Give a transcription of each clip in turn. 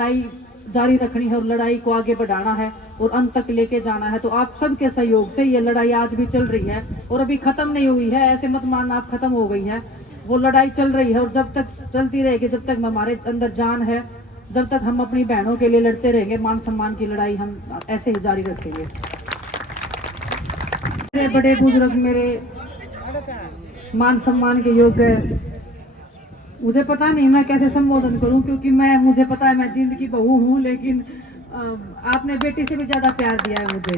लड़ाई जारी रखनी है और लड़ाई को आगे बढ़ाना है और अंत तक लेके जाना है। तो आप सबके सहयोग से ये लड़ाई आज भी चल रही है और अभी खत्म नहीं हुई है। ऐसे मत मानना आप खत्म हो गई है, वो लड़ाई चल रही है और जब तक चलती रहेगी, जब तक हमारे अंदर जान है, जब तक हम अपनी बहनों के लिए लड़ते रहेंगे, मान सम्मान की लड़ाई हम ऐसे ही जारी रखेंगे। मेरे बड़े बुजुर्ग मेरे मान सम्मान के योग्य है। मुझे पता नहीं मैं कैसे संबोधन करूं, क्योंकि मुझे पता है मैं जिंदगी बहू हूं, लेकिन आपने बेटी से भी ज्यादा प्यार दिया है मुझे।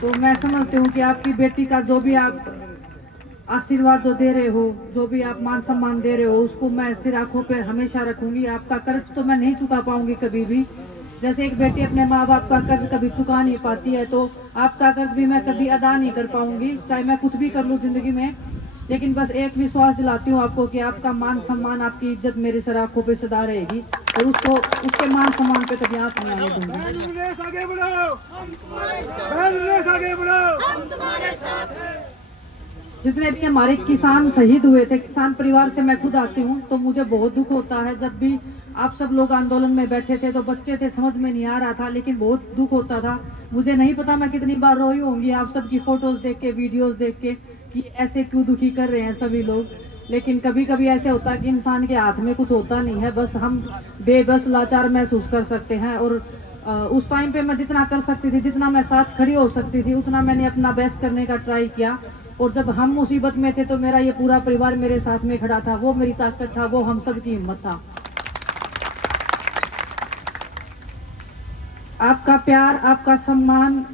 तो मैं समझती हूँ कि आपकी बेटी का जो भी आप आशीर्वाद जो दे रहे हो, जो भी आप मान सम्मान दे रहे हो, उसको मैं सिर आंखों पे हमेशा रखूंगी। आपका कर्ज तो मैं नहीं चुका पाऊंगी कभी भी। जैसे एक बेटी अपने माँ बाप का कर्ज कभी चुका नहीं पाती है, तो आपका कर्ज भी मैं कभी अदा नहीं कर पाऊंगी, चाहे मैं कुछ भी कर लूँ जिंदगी में। लेकिन बस एक विश्वास दिलाती हूँ आपको कि आपका मान सम्मान, आपकी इज्जत मेरी सर आंखों पे सदा रहेगी और उसको उसके मान सम्मान पे कभी आँच नहीं आने दूंगी। जितने भी हमारे किसान शहीद हुए थे, किसान परिवार से मैं खुद आती हूँ, तो मुझे बहुत दुख होता है। जब भी आप सब लोग आंदोलन में बैठे थे तो बच्चे थे, समझ में नहीं आ रहा था, लेकिन बहुत दुख होता था। मुझे नहीं पता मैं कितनी बार रोई होंगी आप सबकी फोटोज देख के, वीडियोस देख के, कि ऐसे क्यों दुखी कर रहे हैं सभी लोग। लेकिन कभी कभी ऐसे होता है कि इंसान के हाथ में कुछ होता नहीं है, बस हम बेबस लाचार महसूस कर सकते हैं। और उस टाइम पे मैं जितना कर सकती थी, जितना मैं साथ खड़ी हो सकती थी, उतना मैंने अपना बेस्ट करने का ट्राई किया। और जब हम मुसीबत में थे तो मेरा ये पूरा परिवार मेरे साथ में खड़ा था, वो मेरी ताकत था, वो हम सब की हिम्मत था। आपका प्यार, आपका सम्मान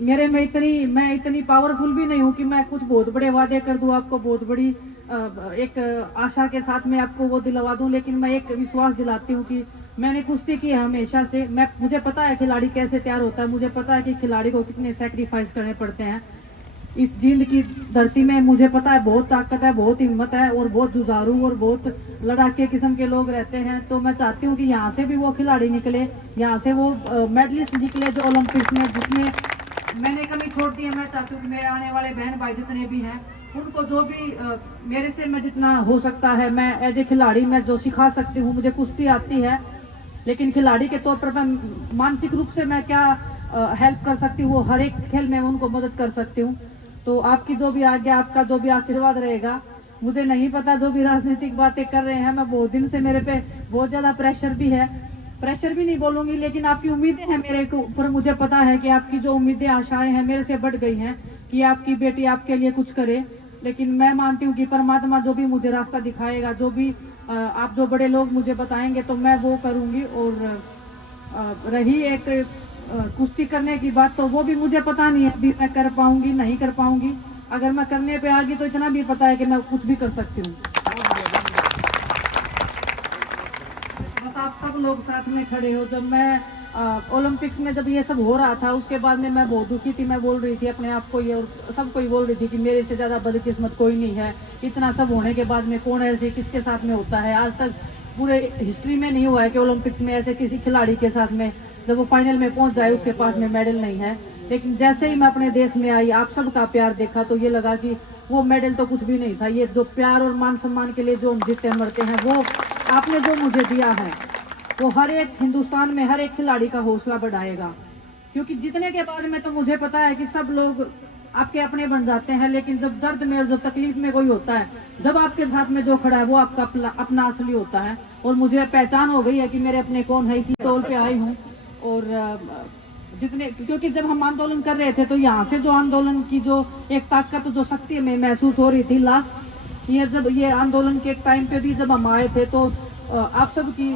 मैं इतनी पावरफुल भी नहीं हूँ कि मैं कुछ बहुत बड़े वादे कर दूं आपको, बहुत बड़ी एक आशा के साथ में आपको वो दिलवा दूं। लेकिन मैं एक विश्वास दिलाती हूँ कि मैंने कुश्ती की है हमेशा से। मुझे पता है खिलाड़ी कैसे तैयार होता है, मुझे पता है कि खिलाड़ी को कितने सैक्रिफाइस करने पड़ते हैं इस जींद की धरती में। मुझे पता है बहुत ताकत है, बहुत हिम्मत है और बहुत जुझारू और बहुत लड़ाके किस्म के लोग रहते हैं। तो मैं चाहती हूँ कि यहाँ से भी वो खिलाड़ी निकले, यहाँ से वो मेडलिस्ट निकले जो ओलंपिक्स में, जिसमें मैंने कमी छोड़ दी है। मैं चाहती हूँ कि मेरे आने वाले बहन भाई जितने भी हैं, उनको जो भी मेरे से मैं जितना हो सकता है, मैं एज ए खिलाड़ी मैं जो सिखा सकती हूँ। मुझे कुश्ती आती है, लेकिन खिलाड़ी के तौर पर मैं मानसिक रूप से मैं क्या हेल्प कर सकती हूँ, वो हर एक खेल में उनको मदद कर सकती हूँ। तो आपकी जो भी आज्ञा, आपका जो भी आशीर्वाद रहेगा। मुझे नहीं पता जो भी राजनीतिक बातें कर रहे हैं, मैं बहुत दिन से मेरे पे बहुत ज़्यादा प्रेशर भी नहीं बोलूंगी, लेकिन आपकी उम्मीदें हैं मेरे ऊपर। मुझे पता है कि आपकी जो उम्मीदें, आशाएं हैं मेरे से बढ़ गई हैं कि आपकी बेटी आपके लिए कुछ करे। लेकिन मैं मानती हूँ कि परमात्मा जो भी मुझे रास्ता दिखाएगा, जो भी आप जो बड़े लोग मुझे बताएंगे, तो मैं वो करूँगी। और रही एक कुश्ती करने की बात, तो वो भी मुझे पता नहीं है अभी मैं कर पाऊंगी नहीं कर पाऊंगी। अगर मैं करने पे आ गई तो इतना भी पता है कि मैं कुछ भी कर सकती हूँ। बस आप सब लोग साथ में खड़े हो। जब मैं ओलंपिक्स में जब ये सब हो रहा था, उसके बाद में मैं बहुत दुखी थी। मैं बोल रही थी अपने आप को ये, और सबको ही बोल रही थी कि मेरे से ज़्यादा बदकिस्मत कोई नहीं है। इतना सब होने के बाद में कौन ऐसे किसके साथ में होता है? आज तक पूरे हिस्ट्री में नहीं हुआ है कि ओलंपिक्स में ऐसे किसी खिलाड़ी के साथ में जब वो फाइनल में पहुंच जाए उसके पास में मेडल नहीं है। लेकिन जैसे ही मैं अपने देश में आई, आप सबका प्यार देखा, तो ये लगा कि वो मेडल तो कुछ भी नहीं था। ये जो प्यार और मान सम्मान के लिए जो हम जीते मरते हैं, वो आपने जो मुझे दिया है, वो हर एक हिंदुस्तान में हर एक खिलाड़ी का हौसला बढ़ाएगा। क्योंकि जीतने के बाद में तो मुझे पता है कि सब लोग आपके अपने बन जाते हैं, लेकिन जब दर्द में और जब तकलीफ में कोई होता है, जब आपके साथ में जो खड़ा है वो आपका अपना असली होता है। और मुझे पहचान हो गई है कि मेरे अपने कौन है, इसी तौर पे आई हूँ। और क्योंकि जब हम आंदोलन कर रहे थे, तो यहाँ से जो आंदोलन की जो एक ताकत, जो शक्ति में महसूस हो रही थी लास्ट ईयर, जब ये आंदोलन के टाइम पे भी जब हम आए थे, तो आप सब की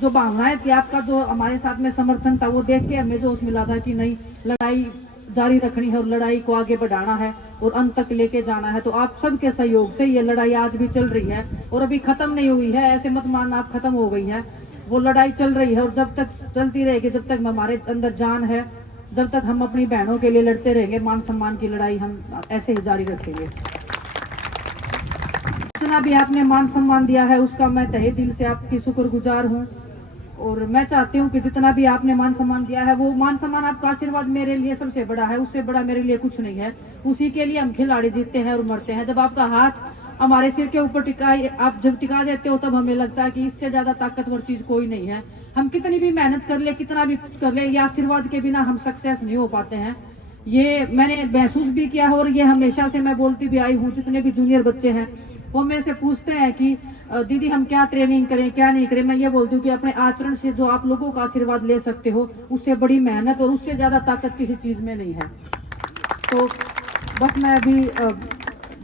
जो भावनाएं थी, आपका जो हमारे साथ में समर्थन था, वो देख के हमें जोश मिला था कि नहीं, लड़ाई जारी रखनी है और लड़ाई को आगे बढ़ाना है और अंत तक लेके जाना है। तो आप सबके सहयोग से ये लड़ाई आज भी चल रही है और अभी खत्म नहीं हुई है। ऐसे मत मानना आप खत्म हो गई है, वो लड़ाई चल रही है और जब तक चलती रहेगी, जब तक हमारे अंदर जान है, जब तक हम अपनी बहनों के लिए लड़ते रहेंगे, मान सम्मान की लड़ाई हम ऐसे ही जारी रखेंगे। जितना भी आपने मान सम्मान दिया है, उसका मैं तहे दिल से आपकी शुक्रगुजार हूँ। और मैं चाहती हूँ कि जितना भी आपने मान सम्मान दिया है, वो मान सम्मान, आपका आशीर्वाद मेरे लिए सबसे बड़ा है। उससे बड़ा मेरे लिए कुछ नहीं है। उसी के लिए हम खिलाड़ी जीतते हैं और मरते हैं। जब आपका हाथ हमारे सिर के ऊपर टिकाई आप जब टिका देते हो तब हमें लगता है कि इससे ज्यादा ताकतवर चीज कोई नहीं है। हम कितनी भी मेहनत कर ले, कितना भी कुछ कर ले, ये आशीर्वाद के बिना हम सक्सेस नहीं हो पाते हैं। ये मैंने महसूस भी किया है और ये हमेशा से मैं बोलती भी आई हूँ। जितने भी जूनियर बच्चे हैं वो मेरे से पूछते हैं कि दीदी हम क्या ट्रेनिंग करें क्या नहीं करें। मैं ये बोलती हूँ कि अपने आचरण से जो आप लोगों का आशीर्वाद ले सकते हो, उससे बड़ी मेहनत और उससे ज्यादा ताकत किसी चीज में नहीं है। तो बस मैं अभी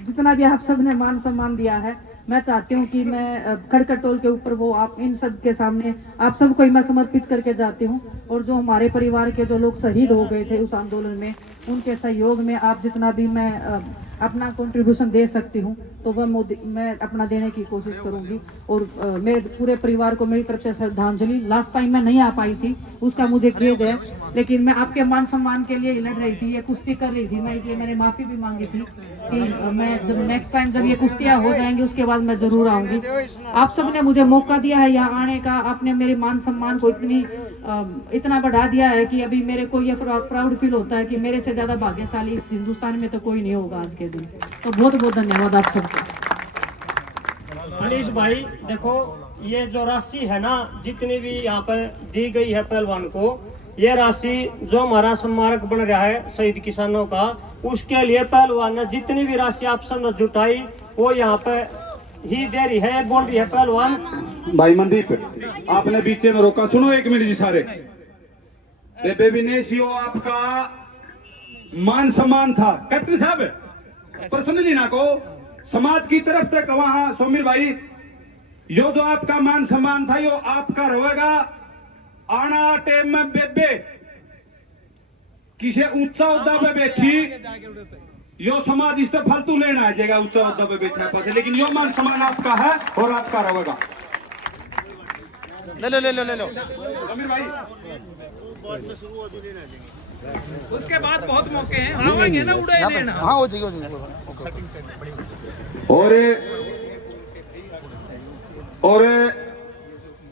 जितना भी आप सब ने मान सम्मान दिया है, मैं चाहती हूँ कि मैं खड़कर टोल के ऊपर वो आप इन सब के सामने आप सबको मैं समर्पित करके जाती हूँ। और जो हमारे परिवार के जो लोग शहीद हो गए थे उस आंदोलन में, उनके सहयोग में आप जितना भी मैं अपना कंट्रीब्यूशन दे सकती हूँ तो वह मैं अपना देने की कोशिश करूंगी। और मेरे पूरे परिवार को मेरी तरफ से श्रद्धांजलि। लास्ट टाइम मैं नहीं आ पाई थी, उसका मुझे खेद है, लेकिन मैं आपके मान सम्मान के लिए लड़ रही थी, ये कुश्ती कर रही थी मैं, इसलिए मैंने माफी भी मांगी थी कि मैं जब नेक्स्ट टाइम जब ये कुश्तियाँ हो जाएंगी उसके बाद मैं जरूर आऊंगी। आप सब ने मुझे मौका दिया है यहाँ आने का, आपने मेरे मान सम्मान को इतना बढ़ा दिया है कि अभी मेरे को ये प्राउड फील होता है कि मेरे से ज्यादा भाग्यशाली इस हिंदुस्तान में तो कोई नहीं होगा आज के दिन। तो बहुत बहुत धन्यवाद आप सबको। अनीश भाई देखो, ये जो राशि है ना जितनी भी यहाँ पर दी गई है पहलवान को, ये राशि जो हमारा स्मारक बन रहा है शहीद किसानों का, उसके लिए पहलवान ने जितनी भी राशि आप सब ने जुटाई वो यहाँ पे ही दे रही है। बोल रही है पहलवान भाई मनदीप, आपने बीचे में रोका, सुनो एक मिनट जी सारे। बेबे विनेश, यो आपका मान सम्मान था कैप्टन साहब, पर्सनली ना को समाज की तरफ तक वहां सोमिर भाई, यो जो आपका मान सम्मान था यो आपका रहेगा। आना टाइम में बेबे किसी ऊंचा उद्दा पे बैठी, यो समाज इस तरह फालतू लेना आ जाएगा ऊंचा उद्दा पे बैठा है, लेकिन यो मान सम्मान आपका है और आपका रहेगा। ले लो सोमिर भाई, उसके बाद बहुत मौके हैं, आवांगे ना उड़े लेना। हाँ हो जाएगी। और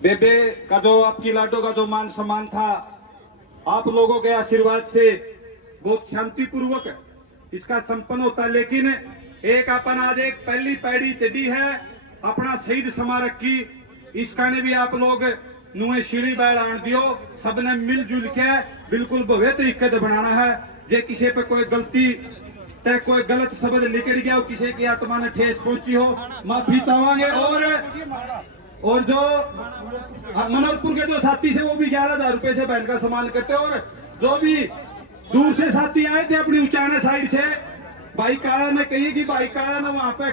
बेबे का जो आपकी लाडो का जो मान सम्मान था, आप लोगों के आशीर्वाद से बहुत शांतिपूर्वक इसका संपन्न होता है। लेकिन एक अपन आज एक पहली पैड़ी चढ़ी है अपना शहीद स्मारक की, इसका ने भी आप लोग नुए सीढ़ी बैठ आन दियो, सबने मिलजुल के बिल्कुल भव्य तरीके से बनाना है। जे किसी पे कोई गलती तय कोई गलत शब्द निकल गया हो, किसी की आत्मा ने ठेस पहुंची हो, माफी चाहेंगे। और जो मनोरपुर के जो साथी से वो भी 11,000 रुपए से बहन का सम्मान करते हैं। और जो भी दूर से साथी आए थे अपनी उचाना साइड से, भाई काला ने कही कि भाई काला ने वहां पे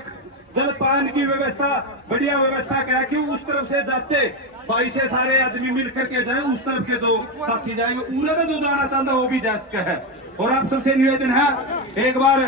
जलपान की व्यवस्था बढ़िया व्यवस्था करा कि उस तरफ से जाते भाई से सारे आदमी मिल करके जाए, उस तरफ के जो साथी जाएंगे, उन्हें जो जाना चाहता वो भी जा सके है। और आप सबसे निवेदन है एक बार